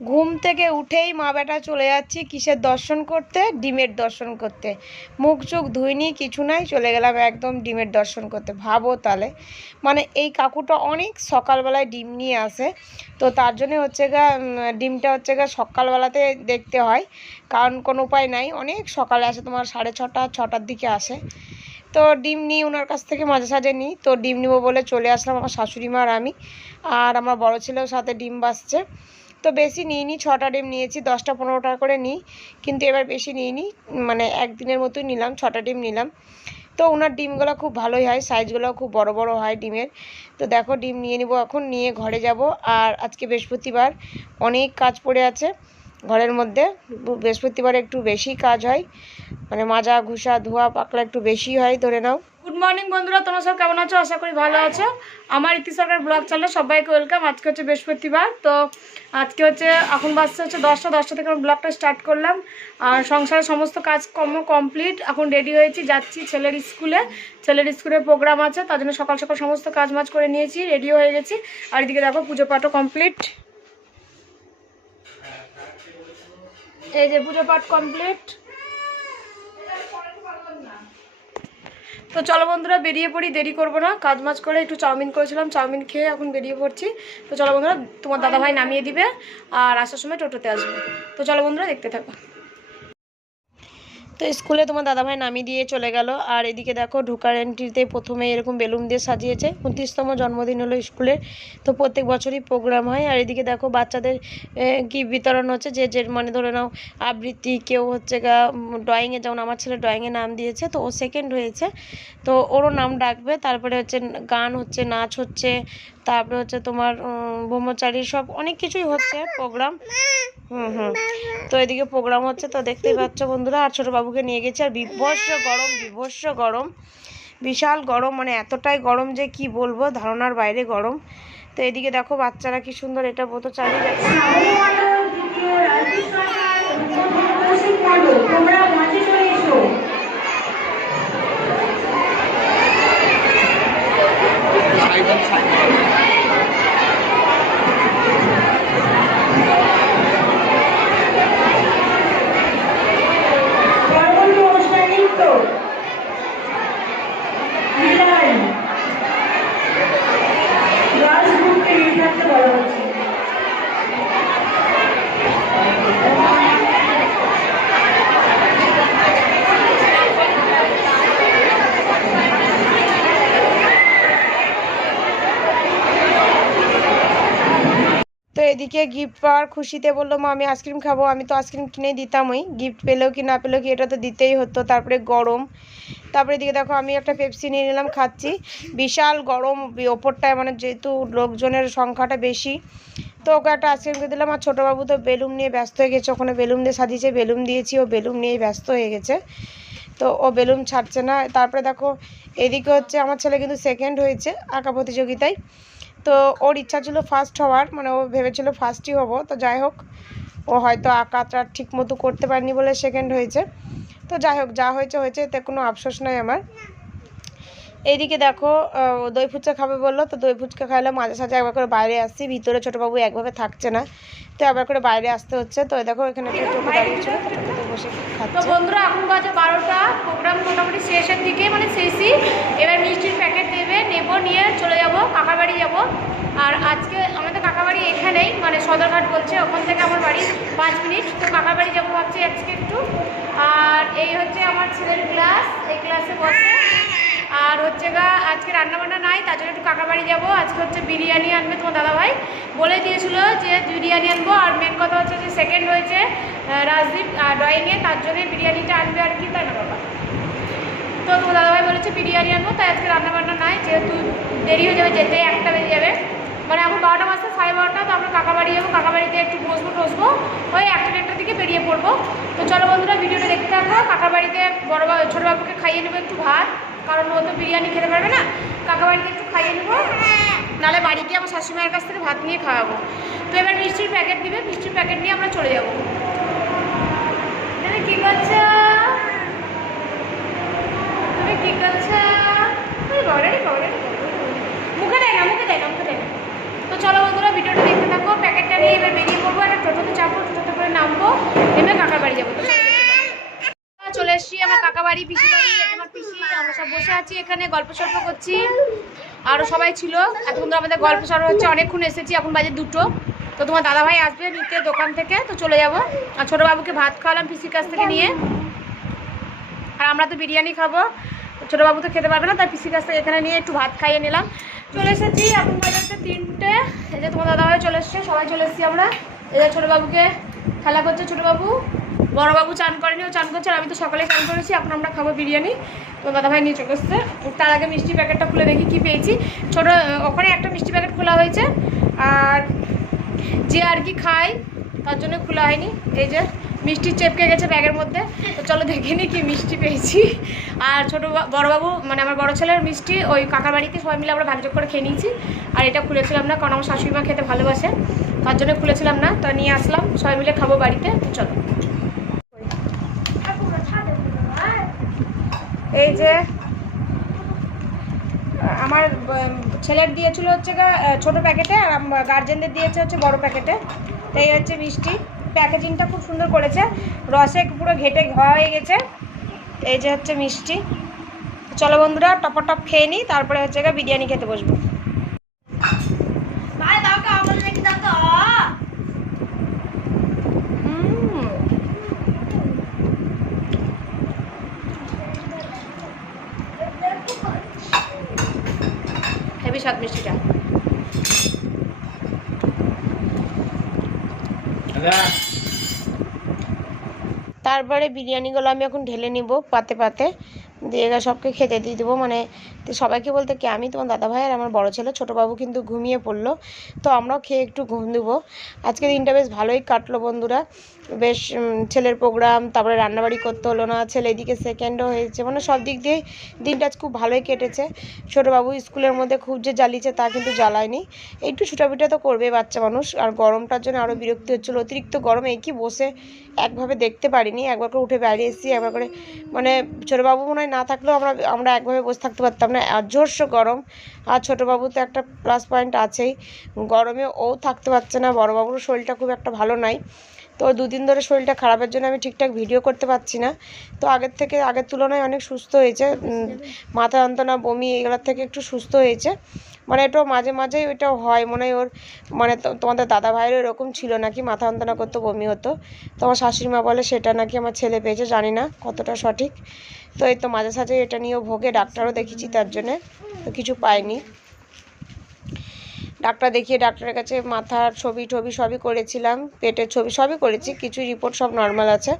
ঘুম থেকে উঠেই মা বেটা চলে যাচ্ছি কিসের দর্শন করতে? ডিমের দর্শন করতে। মুখ চোখ ধুইনি, কিছু নাই, চলে গেলাম একদম ডিমের দর্শন করতে। ভাবো তাহলে। মানে এই কাকুটা অনেক সকালবেলায় ডিম নিয়ে আসে। তো তার জন্য হচ্ছে গা ডিমটা হচ্ছে গা সকালবেলাতে দেখতে হয়। কারণ কোনো উপায় নাই। অনেক সকালে আসে তোমার, সাড়ে ছটা, ছটার দিকে আসে। তো ডিম নিই ওনার কাছ থেকে মাঝে সাঝে নিই। তো ডিম নিবো বলে চলে আসলাম আমার শাশুড়ি মা আর আমি। আর আমার বড় ছেলেও সাথে ডিম বাসছে তো বেশি নিইনি ছটা ডিম নিয়েছি, দশটা পনেরো টাকা করে নিই, কিন্তু এবার বেশি নিয়ে নিই মানে একদিনের মতোই নিলাম, ছটা ডিম নিলাম। তো ওনার ডিমগুলো খুব ভালোই হয়, সাইজগুলোও খুব বড় বড় হয় ডিমের। তো দেখো ডিম নিয়ে নিব এখন, নিয়ে ঘরে যাব, আর আজকে বৃহস্পতিবার অনেক কাজ পড়ে আছে ঘরের মধ্যে। বৃহস্পতিবার একটু বেশি কাজ হয় মানে মাজা, ঘুষা, ধোয়া, পাকলা একটু বেশি হয়, ধরে নাও। মর্নিং বন্ধুরা, তোমরা সব কেমন আছো? আশা করি ভালো আছো। আমার ইতি সরকার ব্লগ চ্যানেলে সবাইকে ওয়েলকাম। আজকে হচ্ছে বৃহস্পতিবার, তো আজকে হচ্ছে এখন বাজছে হচ্ছে দশটা। দশটা থেকে আমি ব্লগটা স্টার্ট করলাম। আর সংসারের সমস্ত কাজকর্ম কমপ্লিট। এখন রেডি হয়েছি, যাচ্ছি ছেলের স্কুলে। ছেলের স্কুলে প্রোগ্রাম আছে, তার জন্য সকাল সকাল সমস্ত কাজ মাজ করে নিয়েছি রেডিও হয়ে গেছি। আর এদিকে দেখো পুজো পাঠও কমপ্লিট। এই যে পুজো পাঠ কমপ্লিট। তো চলো বন্ধুরা, বেরিয়ে পড়ি, দেরি করব না। কাজ মাজ করে একটু চাউমিন করেছিলাম, চাউমিন খেয়ে এখন বেরিয়ে পড়ছি। তো চলো বন্ধুরা, তোমার দাদাভাই নামিয়ে দিবে আর আসার সময় টোটোতে আসবে। তো চলো বন্ধুরা, দেখতে থাকো। তো স্কুলে তোমার দাদাভাই নামিয়ে দিয়ে চলে গেল। আর এদিকে দেখো ঢোকার এন্ট্রিতে প্রথমে এরকম বেলুন দিয়ে সাজিয়েছে। উনত্রিশতম জন্মদিন হলো স্কুলের। তো প্রত্যেক বছরই প্রোগ্রাম হয়। আর এদিকে দেখো বাচ্চাদের কি বিতরণ হচ্ছে যে যে মানে ধরে নাও আবৃত্তি, কেউ হচ্ছে গা ড্রয়িংয়ে যেমন আমার ছেলে ড্রয়িংয়ে নাম দিয়েছে, তো ও সেকেন্ড হয়েছে। তো ওরও নাম ডাকবে। তারপরে হচ্ছে গান হচ্ছে, নাচ হচ্ছে তারপরে হচ্ছে তোমার ব্রহ্মচারী সব অনেক কিছুই হচ্ছে প্রোগ্রাম হুম হুম। তো এদিকে প্রোগ্রাম হচ্ছে, তো দেখতেই পাচ্ছ বন্ধুরা, আর ছোটো বাবুকে নিয়ে গেছে। আর বিভৎস গরম বিভৎস গরম। বিশাল গরম মানে এতটাই গরম যে কি বলব, ধারণার বাইরে গরম। তো এদিকে দেখো বাচ্চারা কি সুন্দর এটা বোতো চালিয়ে যাচ্ছে পরবর্তী অনুষ্ঠান নৃত্য লীলাবাড়ি গার্লস গ্রুপকে রেডি থাকতে বলা হচ্ছে তো এদিকে গিফট পাওয়ার খুশিতে বলল, মা, আমি আইসক্রিম খাব। আমি তো আইসক্রিম কিনে দিতামই। গিফট পেলেও কি না পেলেও কি এটা তো দিতেই হতো। তারপরে গরম। তারপরে এদিকে দেখো, আমি একটা পেপসি নিয়ে নিলাম, খাচ্ছি। বিশাল গরম, ওপরটায় মানে যেহেতু লোকজনের সংখ্যাটা বেশি, তো ওকে একটা আইসক্রিম দিয়ে দিলাম। আর ছোটোবাবু তো বেলুন নিয়ে ব্যস্ত হয়ে গেছে। ওখানে বেলুন দিয়ে সাজিয়েছে, বেলুন দিয়েছি। ও বেলুন নিয়েই ব্যস্ত হয়ে গেছে। তো ও বেলুন ছাড়ছে না। তারপরে দেখো, এদিকে হচ্ছে আমার ছেলে কিন্তু সেকেন্ড হয়েছে আঁকা প্রতিযোগিতায়। তো ওর ইচ্ছা ছিল ফার্স্ট হওয়ার মানে ও ভেবেছিল ফার্স্টই হব, তো যাই হোক, ও হয়তো আঁকাটা ঠিক মতো করতে পারেনি বলে সেকেন্ড হয়েছে। তো যাই হোক, যা হয়েছে হয়েছে, এতে কোনো আফসোস নাই আমার। এইদিকে দেখো দই ফুচকা খাবে বলল, তো দই ফুচকা খাইলাম মাঝে সাঝে একবার করে বাইরে আসছি। ভিতরে ছোটোবাবু একভাবে থাকছে না, তো একবার করে বাইরে আসতে হচ্ছে। তো দেখো, এখানে বসে তো বন্ধুরা, এখন বাজে বারোটা, প্রোগ্রাম মোটামুটি শেষের দিকে মানে শেষই। এবার মিষ্টির প্যাকেট দেবে, নেব, নিয়ে চলে যাব, কাকার বাড়ি যাব। আর আজকে আমাদের কাকা বাড়ি এখানেই মানে সদরঘাট বলছে, ওখান থেকে আমার বাড়ি পাঁচ মিনিট। তো কাকা বাড়ি যাব ভাবছি আজকে একটু। আর এই হচ্ছে আমার ছেলের ক্লাস এই ক্লাসে বসে আর হচ্ছে গা, আজকে রান্নাবান্না নাই, তার জন্য একটু কাকা বাড়ি যাব। আজকে হচ্ছে বিরিয়ানি আনবে তোমার দাদাভাই। বলে দিয়েছিল যে বিরিয়ানি আনব, আর মেন কথা হচ্ছে যে সেকেন্ড হয়েছে রাজদীপ ড্রয়িংয়ে তার জন্যই বিরিয়ানিটা আনবে আর কি, তাই না বাবা? তো তোমার দাদাভাই বলেছে বিরিয়ানি আনব, তাই আজকে রান্নাবান্না নাই, যেহেতু দেরি হয়ে যাবে যেতে একটা বেজে যাবে। মানে এখন বারোটা বাজতে সাড়ে বারোটা, তো আমরা কাকা বাড়ি যাব, কাকা বাড়িতে একটু বসবো, টসবো, ওই একটা দেড়টার দিকে বেরিয়ে পড়ব। তো চলো বন্ধুরা, ভিডিওটা দেখতে থাকো কাকা বাড়িতে বড় ছোটো বাবুকে খাইয়ে নেব একটু ভাত। কারণ ও তো বিরিয়ানি খেতে পারবে না। কাকা বাড়িতে একটু খাইয়ে নেব। নাহলে বাড়ি গিয়ে আমার শাশুড়িমায়ের কাছ থেকে ভাত নিয়ে খাওয়াবো। তো এবার মিষ্টির প্যাকেট দিবে, মিষ্টির প্যাকেট নিয়ে আমরা চলে যাব। তুমি কি করছ? তুমি কি করছ ওই বাবারে, বাবারে, বাবারে। মুখে দেয় না মুখে দেয় না মুখে দেয় না তো চলো বন্ধুরা ভিডিওটা দেখতে থাকো প্যাকেটটা নিয়ে এবার বেরিয়ে পড়ব একটা টোটোতে বাড়ি পিসি বাড়ি এটা আমার পিসি আমরা সব বসে আছি, এখানে গল্প সল্প করছি। আরও সবাই ছিল। এখন তো আমাদের গল্প সল্প হচ্ছে, অনেকক্ষণ এসেছি, এখন বাজে দুটো। তো তোমার দাদাভাই আসবে নিতে দোকান থেকে, তো চলে যাব। আর ছোটো বাবুকে ভাত খাওয়ালাম পিসির কাছ থেকে নিয়ে। আর আমরা তো বিরিয়ানি খাব। ছোটো বাবু তো খেতে পারবে না, তাই পিসির কাছ থেকে এখানে নিয়ে একটু ভাত খাইয়ে নিলাম। চলে এসেছি, এখন বাজে হচ্ছে তিনটে। এই যে তোমার দাদাভাই চলে এসছে, সবাই চলে এসেছি আমরা। এই যে ছোটো বাবুকে খেলা করছে ছোটো বাবু। বড় বাবু চান করেনি, ও চান করছে আমি তো সকালে চান করেছি, এখন আমরা খাব বিরিয়ানি। তো দাদাভাই নিয়ে চলে এসছে। তার আগে মিষ্টি প্যাকেটটা খুলে দেখি কি পেয়েছি। ছোটো ওখানে একটা মিষ্টি প্যাকেট খোলা হয়েছে। আর যে আর কি খায়, তার জন্য খোলা হয়নি। এই যে মিষ্টি চেপকে গেছে ব্যাগের মধ্যে। তো চলো দেখে নিই কি মিষ্টি পেয়েছি। আর ছোটো বড়বাবু মানে আমার বড় ছেলের মিষ্টি, ওই কাকার বাড়িতে সবাই মিলে আমরা ভাগযোগ করে খেয়ে নিয়েছি। আর এটা খুলেছিলাম না, কারণ আমার শাশুড়ি মা খেতে ভালোবাসে, তার জন্য খুলেছিলাম না। তো নিয়ে আসলাম, সবাই মিলে খাব বাড়িতে চলো। এই যে, আমার ছেলের দিয়েছিল হচ্ছে ছোটো প্যাকেটে, আর গার্জেনদের দিয়েছে হচ্ছে বড় প্যাকেটে। তাই হচ্ছে মিষ্টি। প্যাকেজিংটা খুব সুন্দর করেছে। রসে পুরো ঘেটে ঘোয়া হয়ে গেছে। এই যে হচ্ছে মিষ্টি। চলো বন্ধুরা টপা টপ খেয়ে নিই, তারপরে হচ্ছে গা বিরিয়ানি খেতে বসবো। হেভি স্বাদ মিষ্টিটা। তারপরে বিরিয়ানিগুলো আমি এখন ঢেলে নিব পাতে পাতে। দিয়ে সবকে খেতে দিয়ে দেবো। মানে সবাইকে বলতে কি? আমি তোমার দাদা ভাই আর আমার বড় ছেলে, ছোটো বাবু কিন্তু ঘুমিয়ে পড়ল। তো আমরাও খেয়ে একটু ঘুম দেবো। আজকে দিনটা বেশ ভালোই কাটলো বন্ধুরা। বেশ ছেলের প্রোগ্রাম তারপরে রান্নাবাড়ি করতে হলো না, ছেলে এদিকে সেকেন্ডও হয়েছে। মানে সব দিক দিয়েই দিনটা আজ খুব ভালোই কেটেছে। ছোটো বাবু স্কুলের মধ্যে খুব যে জ্বালিয়েছে তা কিন্তু জ্বালায়নি। একটু ছুটাপিটা তো করবে বাচ্চা মানুষ। আর গরমটার জন্য আরও বিরক্তি হচ্ছিল। অতিরিক্ত গরমে কি বসে একভাবে দেখতে পারিনি। একবার করে উঠে বেরিয়ে এসেছি একবার করে মানে ছোটোবাবু মনে হয় না থাকলেও আমরা আমরা একভাবে বসে থাকতে পারতাম না। জোরসে গরম। আর ছোটোবাবু তো একটা প্লাস পয়েন্ট আছেই। গরমে ও থাকতে পারছে না। বড়োবাবুর শরীরটা খুব একটা ভালো নাই। তো দুদিন ধরে শরীরটা খারাপের জন্য আমি ঠিকঠাক ভিডিও করতে পারছি না। তো আগের থেকে, আগের তুলনায় অনেক সুস্থ হয়েছে। মাথা যন্ত্রণা, বমি, এগুলোর থেকে একটু সুস্থ হয়েছে। মানে এটাও মাঝে মাঝেই ওইটাও হয়। মনে হয় ওর মানে তোমাদের দাদা ভাইয়েরও এরকম ছিল নাকি? মাথা যন্ত্রণা করতো, বমি হতো। তো আমার শাশুড়ি মা বলে সেটা নাকি আমার ছেলে পেয়েছে, জানি না কতটা সঠিক। তো এই তো মাঝে সাঝে এটা নিয়েও ভোগে, ডাক্তারও দেখেছি তার জন্যে, তো কিছু পাইনি। ডাক্তার দেখিয়ে ডাক্তারের কাছে মাথার ছবি টবি সবই করেছিলাম, পেটের ছবি সবই করেছি কিছু রিপোর্ট সব নর্মাল আছে।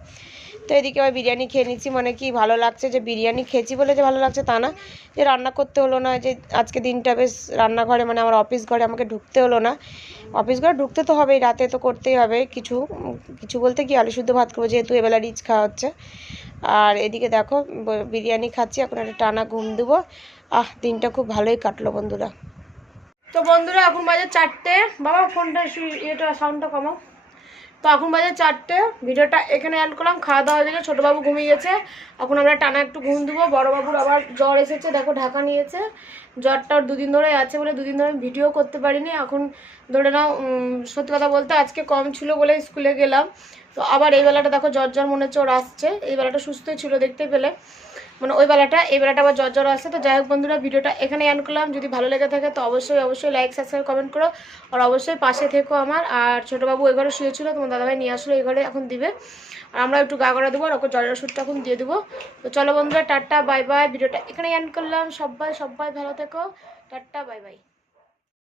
তো এদিকে আবার বিরিয়ানি খেয়ে নিচ্ছি। মানে কি ভালো লাগছে যে বিরিয়ানি খেয়েছি বলে যে ভালো লাগছে তা না। যে রান্না করতে হলো না, যে আজকে দিনটা বেশ রান্নাঘরে মানে আমার অফিস ঘরে আমাকে ঢুকতে হলো না। অফিস ঘরে ঢুকতে তো হবেই, রাতে তো করতেই হবে কিছু। কিছু বলতে কি আলু শুদ্ধ ভাত করব যেহেতু এবেলা রিচ খাওয়া হচ্ছে। আর এদিকে দেখো বিরিয়ানি খাচ্ছি, এখন একটা টানা ঘুম দেবো। আহ, দিনটা খুব ভালোই কাটলো বন্ধুরা। তো বন্ধুরা এখন বাজে চারটে। বাবা, ফোনটা ইয়েটা সাউন্ডটা কমাও। তো এখন বাজে চারটে। ভিডিওটা এখানে অ্যাড করলাম, খাওয়া দাওয়া দিকে ছোটোবাবু ঘুমিয়ে গেছে। এখন আমরা টানা একটু ঘুম দেবো। বড়োবাবুর আবার জ্বর এসেছে, দেখো ঢাকা নিয়েছে। জ্বরটা দুদিন ধরে আছে বলে দুদিন ধরে ভিডিও করতে পারিনি। এখন ধরে নাও সত্যি কথা বলতে আজকে কম ছিল বলে স্কুলে গেলাম। তো আবার এই বেলাটা দেখো জ্বর জ্বর মনে হচ্ছে, ওর আসছে। এই বেলাটা সুস্থই ছিল দেখতে পেলে। মানে ওই বেলাটা, এই বেলাটা আবার জ্বর জ্বর আসছে তো যাই হোক বন্ধুরা, ভিডিওটা এখানে অ্যান করলাম। যদি ভালো লেগে থাকে, তো অবশ্যই অবশ্যই লাইক সাবস্ক্রাইব কমেন্ট করো। আর অবশ্যই পাশে থেকো আমার। আর ছোটোবাবু ওই ঘরে শুয়েছিল তোমার দাদাভাই নিয়ে আসলো, এই ঘরে এখন দিবে। আর আমরা একটু গা গড়া দেবো, আর ওকে জলের ওষুধটা এখন দিয়ে দেবো। তো চলো বন্ধুরা, টাটা বাই বাই ভিডিওটা এখানে অ্যান করলাম। সবাই সবাই ভালো থেকো। Tata bye bye